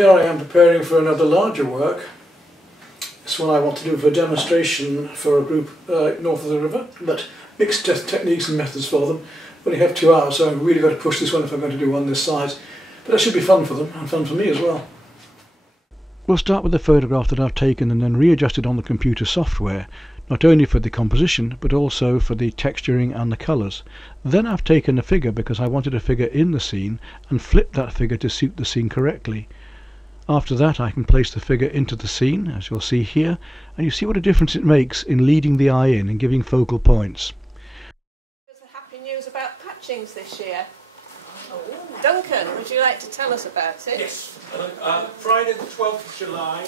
here I am preparing for another larger work. This one I want to do for a demonstration for a group north of the river, but mixed techniques and methods for them. We only have 2 hours, so I've really got to push this one if I'm going to do one this size. But that should be fun for them, and fun for me as well. We'll start with the photograph that I've taken and then readjusted on the computer software, not only for the composition but also for the texturing and the colours. Then I've taken a figure because I wanted a figure in the scene and flipped that figure to suit the scene correctly. After that I can place the figure into the scene, as you'll see here, and you see what a difference it makes in leading the eye in and giving focal points. There's the happy news about patchings this year. Duncan, would you like to tell us about it? Yes. Friday the 12th of July,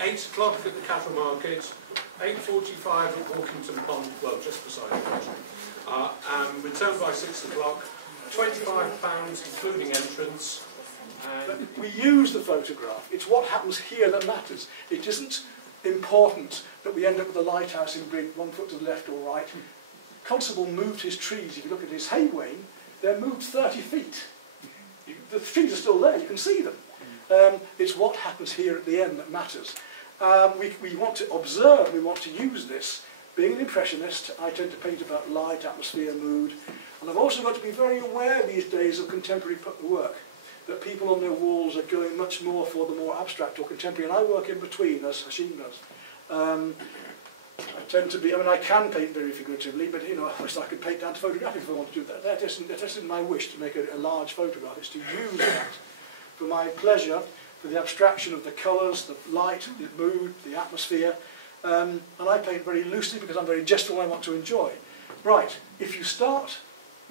8 o'clock at the cattle market, 8:45 at Walkington Pond, well just beside it actually, and return by 6 o'clock, £25 including entrance. And we use the photograph. It's what happens here that matters. It isn't important that we end up with a lighthouse in Brig 1 foot to the left or right. Constable moved his trees. If you look at his hay wain, they're moved 30 feet. The trees are still there, you can see them. It's what happens here at the end that matters. We want to observe, we want to use this. Being an impressionist, I tend to paint about light, atmosphere, mood, and I've also got to be very aware these days of contemporary work, that people on their walls are going much more for the more abstract or contemporary, and I work in between, as Hashim does. I tend to be, I mean, I can paint very figuratively, but you know, I could paint down to photographic if I want to do that. That isn't my wish to make a large photograph. It's to use that for my pleasure, for the abstraction of the colours, the light, the mood, the atmosphere. And I paint very loosely because I'm very gestural and I want to enjoy. Right, if you start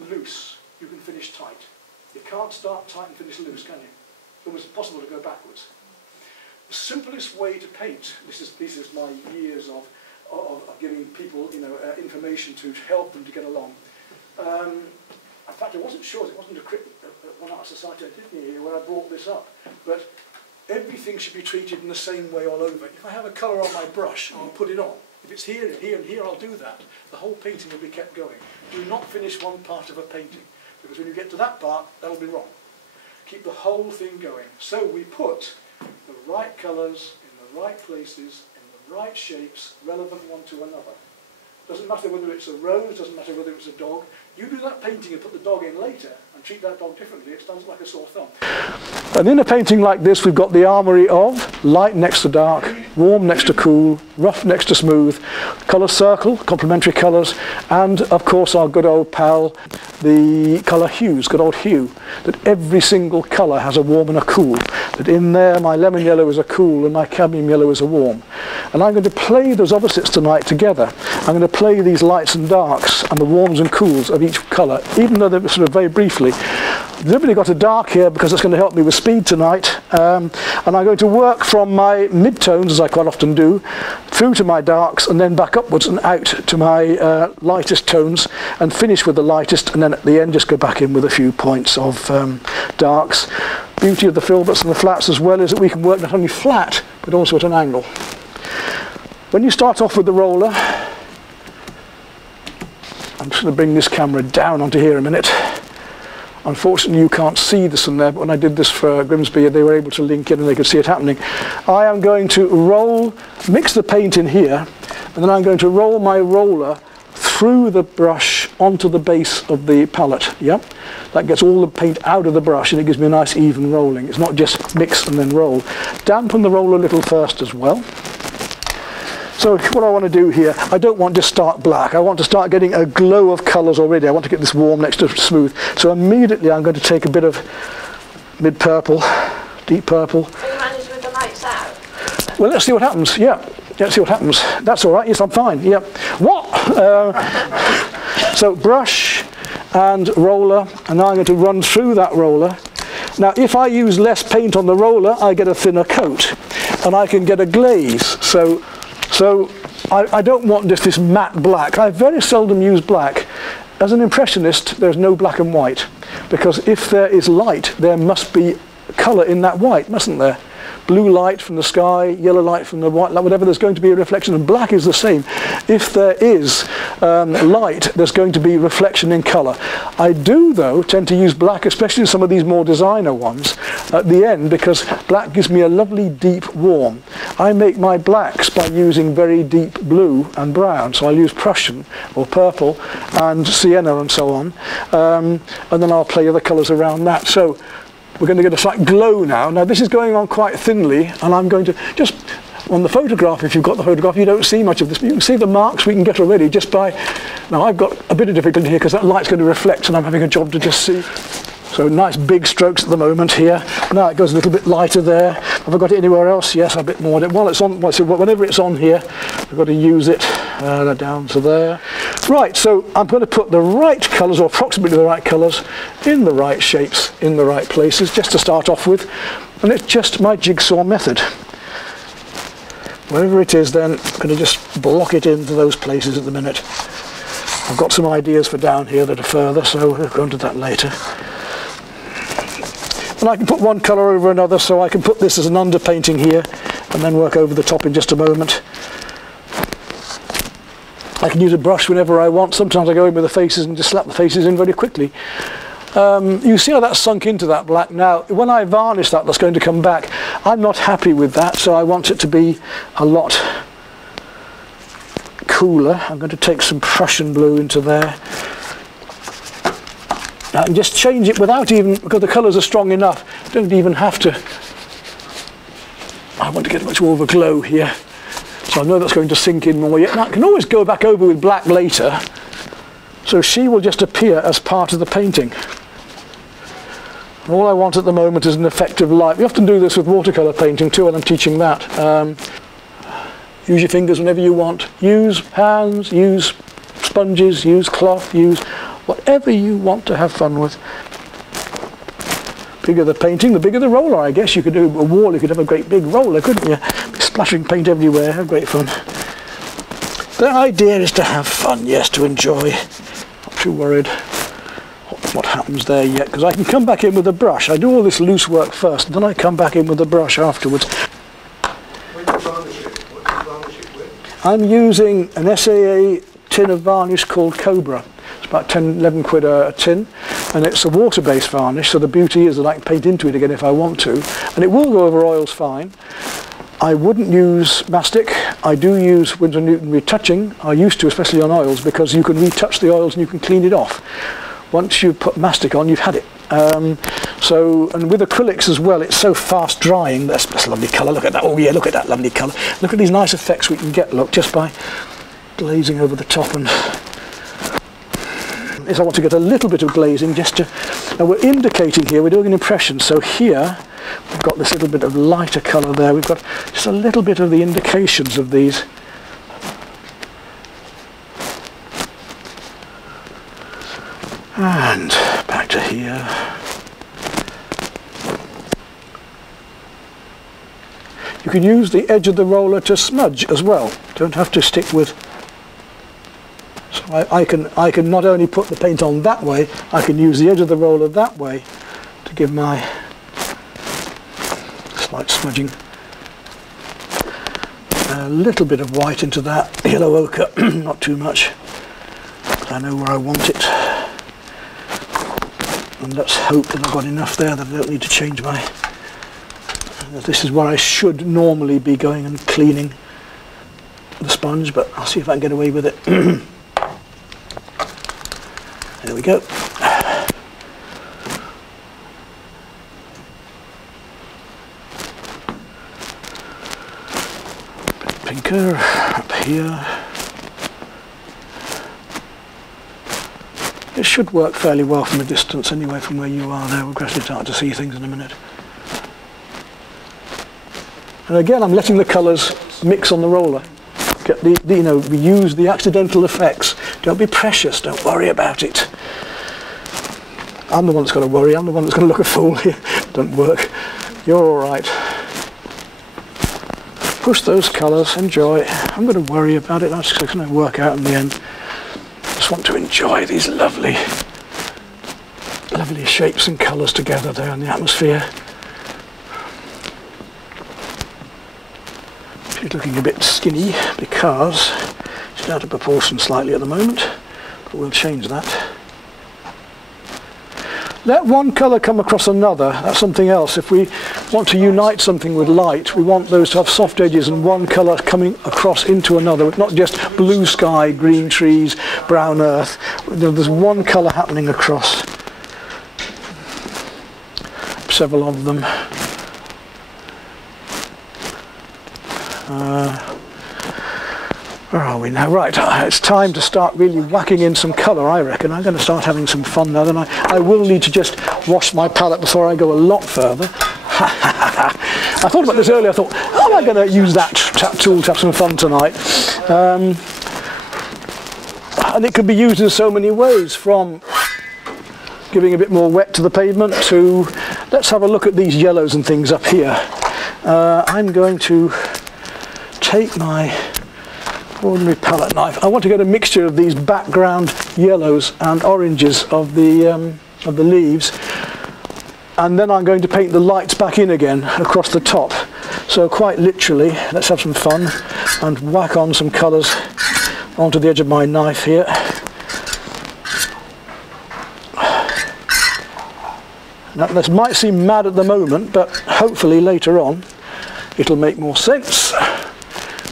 loose, you can finish tight. You can't start tight and finish loose, can you? It's almost impossible to go backwards. The simplest way to paint, this is my years of giving people, you know, information to help them to get along. In fact, I wasn't sure, it wasn't one art society I did near here where I brought this up, but everything should be treated in the same way all over. If I have a colour on my brush, I'll put it on. If it's here and here and here, I'll do that. The whole painting will be kept going. Do not finish one part of a painting, because when you get to that part, that'll be wrong. Keep the whole thing going. So we put the right colours in the right places, right shapes, relevant one to another. Doesn't matter whether it's a rose, doesn't matter whether it's a dog. You do that painting and put the dog in later and treat that dog differently, it stands like a sore thumb. And in a painting like this, we've got the armoury of light next to dark, warm next to cool, rough next to smooth, colour circle, complementary colours, and of course our good old pal, the colour hues, good old hue, that every single colour has a warm and a cool, that in there my lemon yellow is a cool and my cadmium yellow is a warm. And I'm going to play those opposites tonight together. I'm going to play these lights and darks and the warms and cools of each colour, even though they're sort of very briefly. Deliberately got a dark here because it's going to help me with speed tonight, and I'm going to work from my mid-tones, as I quite often do, through to my darks and then back upwards and out to my lightest tones and finish with the lightest, and then at the end just go back in with a few points of darks. Beauty of the filberts and the flats as well is that we can work not only flat but also at an angle. When you start off with the roller, I'm just going to bring this camera down onto here a minute. Unfortunately you can't see this in there, but when I did this for Grimsby they were able to link in and they could see it happening. I am going to mix the paint in here, and then I'm going to roll my roller through the brush onto the base of the palette. Yep, that gets all the paint out of the brush and it gives me a nice even rolling. It's not just mix and then roll. Dampen the roller a little first as well. So what I want to do here, I don't want just stark black. I want to start getting a glow of colours already. I want to get this warm next to smooth. So immediately I'm going to take a bit of mid-purple, deep purple. So you manage with the lights out? Well, let's see what happens. Yeah, let's see what happens. That's all right. Yes, I'm fine. Yeah. What? So brush and roller, and now I'm going to run through that roller. Now, if I use less paint on the roller, I get a thinner coat, and I can get a glaze. So I don't want just this matte black. I very seldom use black. As an impressionist, there's no black and white, because if there is light, there must be colour in that white, mustn't there? blue light from the sky, yellow light from the white light, whatever, there's going to be a reflection, and black is the same. If there is light, there's going to be reflection in colour. I do, though, tend to use black, especially in some of these more designer ones, at the end, because black gives me a lovely deep warm. I make my blacks by using very deep blue and brown, so I'll use Prussian or purple and sienna and so on, and then I'll play other colours around that. So we're going to get a slight glow now. Now this is going on quite thinly, and I'm going to just, on the photograph, if you've got the photograph, you don't see much of this, but you can see the marks we can get already just by, now I've got a bit of difficulty here because that light's going to reflect and I'm having a job to just see. So nice big strokes at the moment here. Now it goes a little bit lighter there. Have I got it anywhere else? Yes, a bit more. While it's on, whenever it's on here, I've got to use it down to there. Right, so I'm going to put the right colours, or approximately the right colours, in the right shapes, in the right places, just to start off with. And it's just my jigsaw method. Wherever it is, then I'm going to just block it into those places at the minute. I've got some ideas for down here that are further, so we'll go into that later. And I can put one colour over another, so I can put this as an underpainting here and then work over the top in just a moment. I can use a brush whenever I want. Sometimes I go in with the faces and just slap the faces in very quickly. You see how that's sunk into that black now. When I varnish that, that's going to come back. I'm not happy with that, so I want it to be a lot cooler. I'm going to take some Prussian blue into there. And just change it without even, because the colours are strong enough, don't even have to. I want to get much more of a glow here, so I know that's going to sink in more yet. Now I can always go back over with black later, so she will just appear as part of the painting. And all I want at the moment is an effective light. We often do this with watercolour painting too, and I'm teaching that. Use your fingers whenever you want. Use hands, use sponges, use cloth, use whatever you want to have fun with. Bigger the painting, the bigger the roller, I guess. You could do a wall, you could have a great big roller, couldn't you? Be splashing paint everywhere, have great fun. The idea is to have fun, yes, to enjoy. Not too worried what happens there yet, because I can come back in with a brush. I do all this loose work first, and then I come back in with a brush afterwards. When you varnish it, what do you varnish it with? I'm using an SAA tin of varnish called Cobra. It's about 10, 11 quid a tin, and it's a water-based varnish, so the beauty is that I can paint into it again if I want to, and it will go over oils fine. I wouldn't use mastic. I do use Winsor & Newton retouching. I used to, especially on oils, because you can retouch the oils and you can clean it off. Once you put mastic on, you've had it. And with acrylics as well, it's so fast drying. That's a lovely colour. Look at that. Oh yeah, look at that lovely colour. Look at these nice effects we can get, look, just by glazing over the top. And I want to get a little bit of glazing just to, now we're indicating here, we're doing an impression, so here we've got this little bit of lighter colour there, we've got just a little bit of the indications of these. And back to here. You can use the edge of the roller to smudge as well, don't have to stick with. So I can not only put the paint on that way, I can use the edge of the roller that way to give my slight smudging. A little bit of white into that yellow ochre, not too much, but I know where I want it. And let's hope that I've got enough there that I don't need to change my... This is where I should normally be going and cleaning the sponge, but I'll see if I can get away with it. There we go. Bit pinker up here. It should work fairly well from a distance anyway, from where you are there. We'll gradually start to see things in a minute. And again, I'm letting the colours mix on the roller. Get you know, we use the accidental effects. Don't be precious, don't worry about it. I'm the one that's got to worry, I'm the one that's going to look a fool here. Don't work. You're alright. Push those colours, enjoy. I'm going to worry about it, that's going to work out in the end. Just want to enjoy these lovely shapes and colours together there in the atmosphere. She's looking a bit skinny because she's out of proportion slightly at the moment, but we'll change that. Let one colour come across another, that's something else. If we want to unite something with light, we want those to have soft edges and one colour coming across into another, not just blue sky, green trees, brown earth. There's one colour happening across. Several of them. Where are we now? Right, it's time to start really whacking in some colour, I reckon. I'm going to start having some fun now. Then I will need to just wash my palette before I go a lot further. I thought about this earlier. I thought, how am I going to use that tool to have some fun tonight? And it could be used in so many ways, from giving a bit more wet to the pavement to, let's have a look at these yellows and things up here. I'm going to take my ordinary palette knife. I want to get a mixture of these background yellows and oranges of the leaves, and then I'm going to paint the lights back in again across the top. So quite literally, let's have some fun and whack on some colours onto the edge of my knife here. Now, this might seem mad at the moment, but hopefully later on it'll make more sense.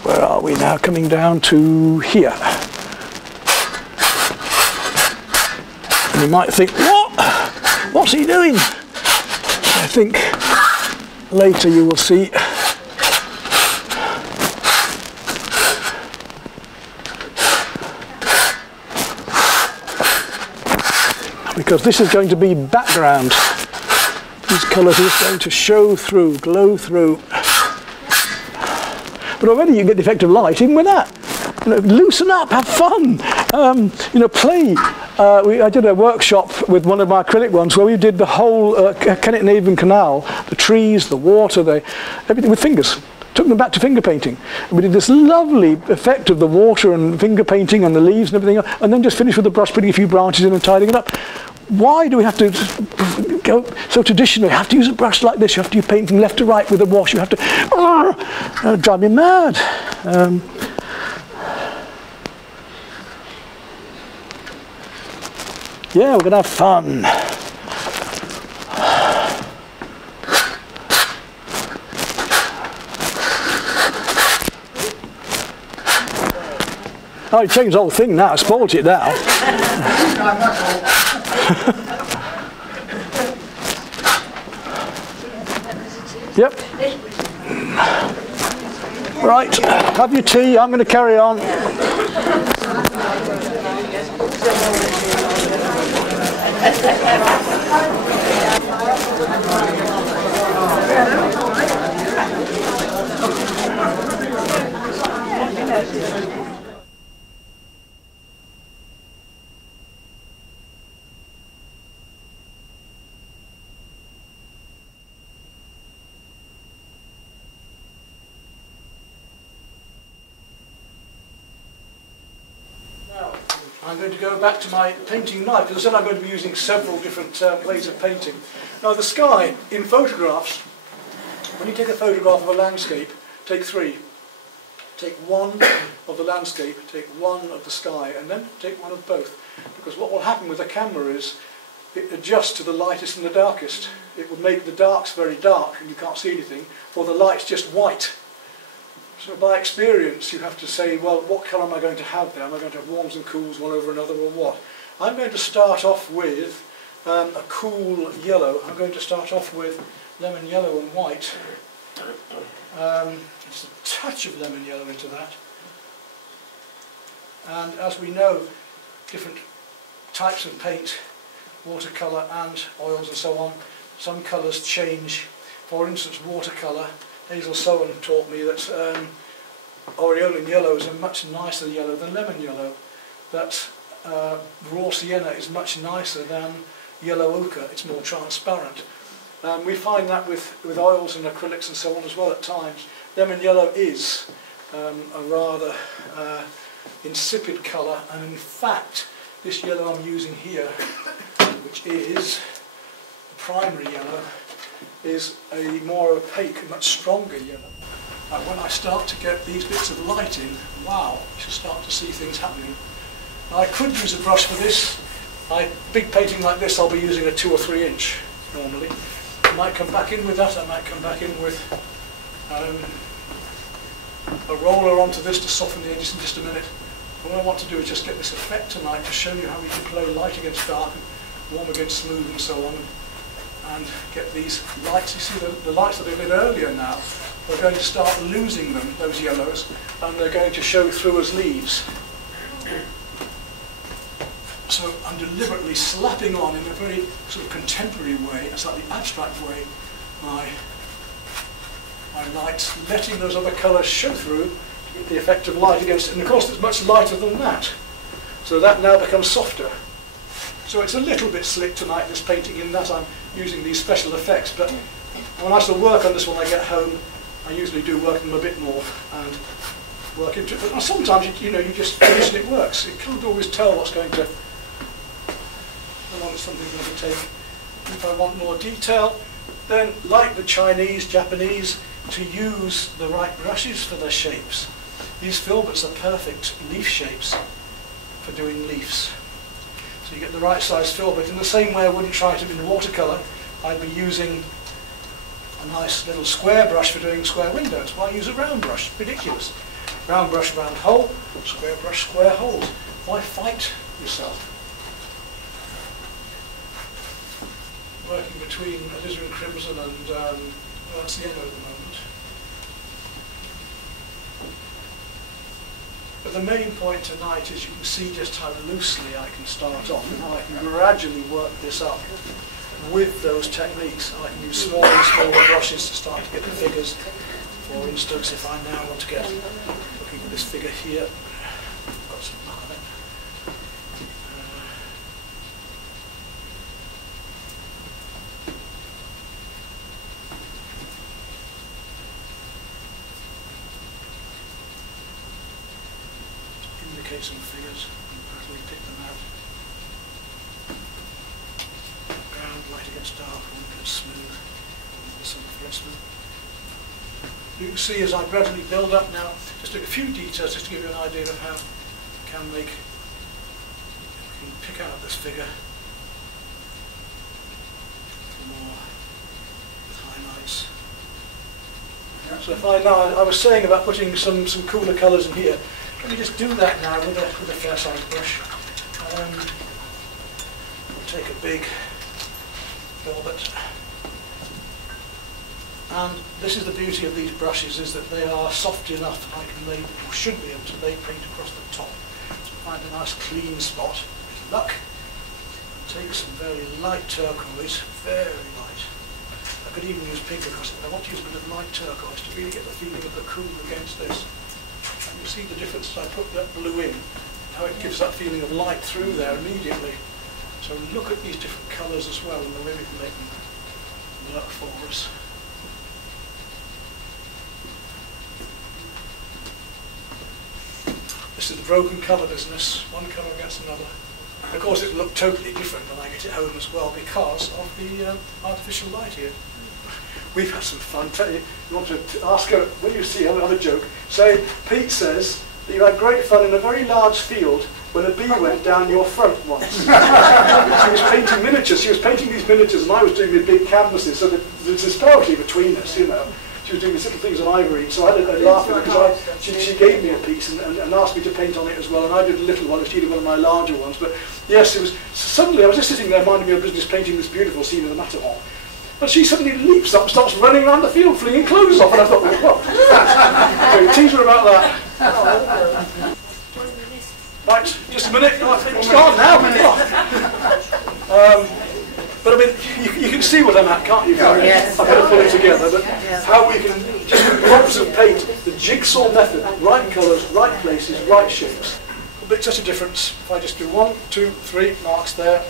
Where are we now? Coming down to here. And you might think, what? What's he doing? I think later you will see. Because this is going to be background. These colours are just going to show through, glow through. But already you get the effect of light even with that. You know, loosen up, have fun, you know, play. I did a workshop with one of my acrylic ones where we did the whole Kennet and Avon Canal, the trees, the water, everything with fingers. Took them back to finger painting. And we did this lovely effect of the water and finger painting and the leaves and everything, and then just finished with the brush, putting a few branches in and tidying it up. Why do we have to go so traditional? You have to use a brush like this, you have to paint from left to right with a wash, you have to drive me mad. Yeah, we're going to have fun. Oh, you changed the whole thing now, spoiled it now. Yep. Right, have your tea, I'm going to carry on. I'm going to go back to my painting knife, because I said I'm going to be using several different ways of painting. Now the sky, in photographs, when you take a photograph of a landscape, take three. Take one of the landscape, take one of the sky, and then take one of both. Because what will happen with a camera is it adjusts to the lightest and the darkest. It will make the darks very dark and you can't see anything, or the light's just white. So by experience you have to say, well, what colour am I going to have there? Am I going to have warms and cools one over another, or what? I'm going to start off with a cool yellow. I'm going to start off with lemon yellow and white. Just a touch of lemon yellow into that. And as we know, different types of paint, watercolour and oils and so on, some colours change. For instance, watercolour, Hazel Sowen taught me that aureolin yellow is a much nicer yellow than lemon yellow. That raw sienna is much nicer than yellow ochre, it's more transparent. We find that with oils and acrylics and so on as well at times. Lemon yellow is a rather insipid colour, and in fact this yellow I'm using here, which is the primary yellow, is a more opaque, much stronger yellow. And when I start to get these bits of light in, wow, you should start to see things happening. Now, I could use a brush for this. Big painting like this, I'll be using a 2 or 3 inch normally. I might come back in with that. I might come back in with a roller onto this to soften the edges in just a minute. What I want to do is just get this effect tonight to show you how we can play light against dark and warm against smooth and so on, and get these lights. You see the lights that I did earlier now, we're going to start losing them, those yellows, and they're going to show through as leaves. So I'm deliberately slapping on in a very sort of contemporary way, a slightly abstract way, my lights, letting those other colours show through to get the effect of light against it. And of course it's much lighter than that. So that now becomes softer. So it's a little bit slick tonight, this painting, in that I'm using these special effects. But when I shall work on this when I get home, I usually do work them a bit more and work into it. But sometimes, you just finish and it works. You can't always tell what's going to, how long something's going to take. If I want more detail, then like the Chinese, Japanese, to use the right brushes for their shapes. These filberts are perfect leaf shapes for doing leaves. So you get the right size filbert. In the same way I wouldn't try it in watercolour, I'd be using a nice little square brush for doing square windows. Why use a round brush? Ridiculous. Round brush, round hole, square brush, square holes. Why fight yourself? Working between alizarin crimson and well, that's yellow at the moment. But the main point tonight is you can see just how loosely I can start on, and how I can gradually work this up with those techniques. I can use smaller and smaller brushes to start to get the figures. For instance, if I now want to get, looking at this figure here, I've got some luck on it. Indicate some figures and gradually pick them out. Ground, light against dark, one bit smooth, some adjustment. You can see as I gradually build up now, just a few details just to give you an idea of how you can make, you can pick out this figure more with highlights. So if I was saying about putting some cooler colours in here, let me just do that now with a fair size brush. I'll take a big velvet. And this is the beauty of these brushes, is that they are soft enough that I can lay, or should be able to lay paint across the top. So find a nice clean spot, with luck. Take some very light turquoise, very light. I could even use pink across it, but I want to use a bit of light turquoise to really get the feeling of the cool against this. And you see the difference as I put that blue in, how it gives that feeling of light through there immediately. So look at these different colours as well, and the way we can make them work for us. This is the broken colour business, one colour against another. Of course it will look totally different when I get it home as well because of the artificial light here. We've had some fun. You want to ask her, when you see her, have a joke, say, Pete says that you had great fun in a very large field when a bee went down your front once. She was painting miniatures, she was painting these miniatures and I was doing the big canvases, so there's disparity between us, you know. She was doing these little things on ivory, so I had a laugh at her because she gave me a piece and asked me to paint on it as well, and I did a little one, she did one of my larger ones. But yes, it was suddenly I was just sitting there minding my business, painting this beautiful scene of the Matterhorn, and she suddenly leaps up and starts running around the field, flinging clothes off, and I thought, well, what? So tease her about that. Right, just a minute. It's gone now. But I mean, you can see what I'm at, can't you? Yes. I've got to put it together, but how we can just with blobs of paint, the jigsaw method, right colours, right places, right shapes. It'll make such a difference. If I just do 1, 2, 3 marks there,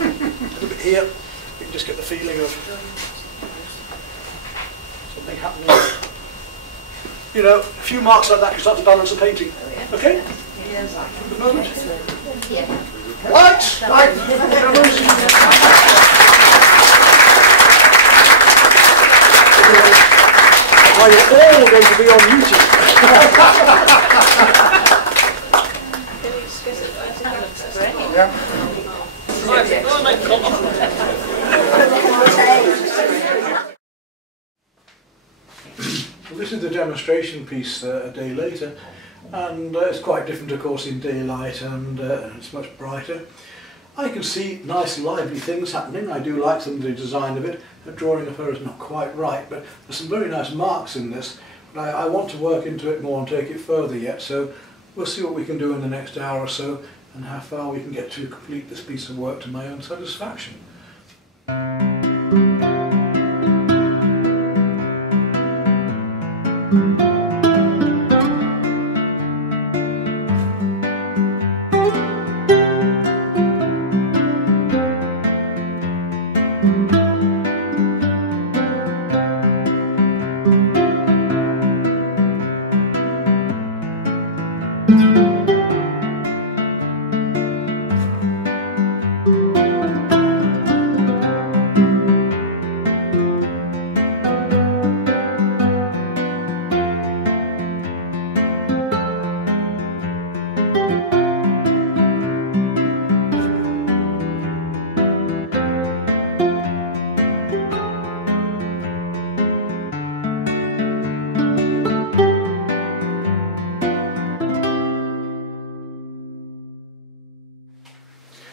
a little bit here, you can just get the feeling of something happening. You know, a few marks like that can start to balance a painting. Okay? At the moment. Right! Right! why you're all going to be on YouTube. Can you just get it right together? Great. Yeah. Well, this is the demonstration piece a day later, and it's quite different of course in daylight, and it's much brighter. I can see nice lively things happening. I do like some of the design of it. The drawing of her is not quite right, but there's some very nice marks in this. But I want to work into it more and take it further yet, so we'll see what we can do in the next hour or so and how far we can get to complete this piece of work to my own satisfaction.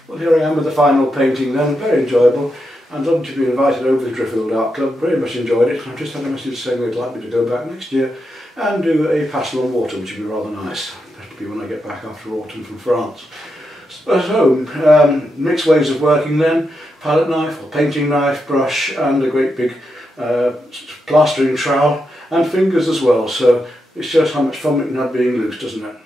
Well, here I am with the final painting then, very enjoyable, and lovely to be invited over to the Driffield Art Club, very much enjoyed it. I've just had a message saying they'd like me to go back next year and do a pastel on water, which would be rather nice. That'll be when I get back after autumn from France. At home, mixed ways of working then, palette knife or painting knife, brush, and a great big plastering trowel, and fingers as well, so it shows how much fun we can have being loose, doesn't it?